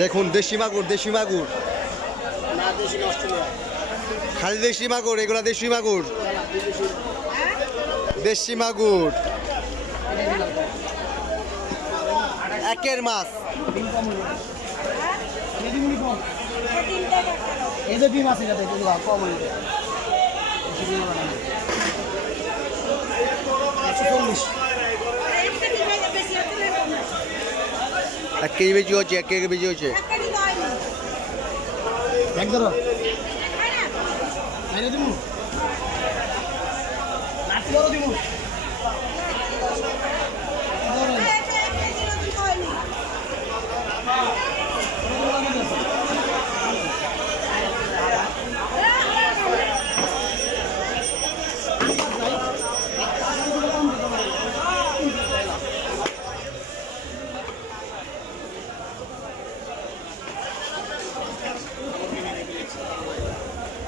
দেখুন দেশি মাগুর, দেশি মাগুর, না দেশি অস্ট্রেলিয়া খালি দেশি মাগুর, এগুলা দেশি মাগুর, দেশি মাগুর একের মাছ। এদের ডিম আছে যাতে কম 140 1 কেজি বেশি হচ্ছে, 1 কেজি বেশি হচ্ছে। এক ধরো আইনে দিমু নাতি বড় দিমু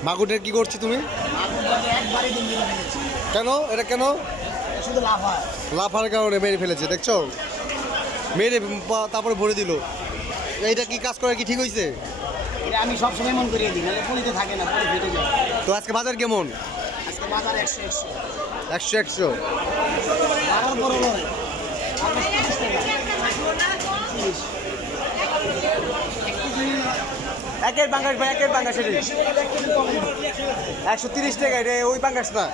মাগুরটা কি করছি তুমি? একবারে দিন দিন ফেলেছি কেন এটা কেন? শুধু লাভ হয় লাফার কারণে মেরে ফেলেছে, দেখছো? মেরে তারপরে ভরে দিল। এইটা কি কাজ করে কি ঠিক হয়েছে? এটা আমি সবসময় মন করিয়ে দিই, নাহলে পুলিতে থাকে না, পুলি ফেটে যায়। তো আজকে বাজার কেমন? আজকে বাজার 100 100 আবার বড় নয় একের পাঙ্গাস ভাই, একের পাঙ্গাস এটি 130 টাকা, রে ওই পাঙ্গাস না।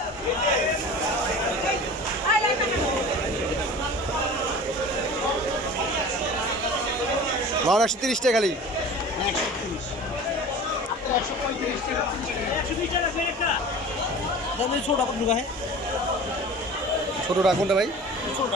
আমার 130 টাকা খালি। 135 টাকা ছোটটা কোনটা ভাই? ছোট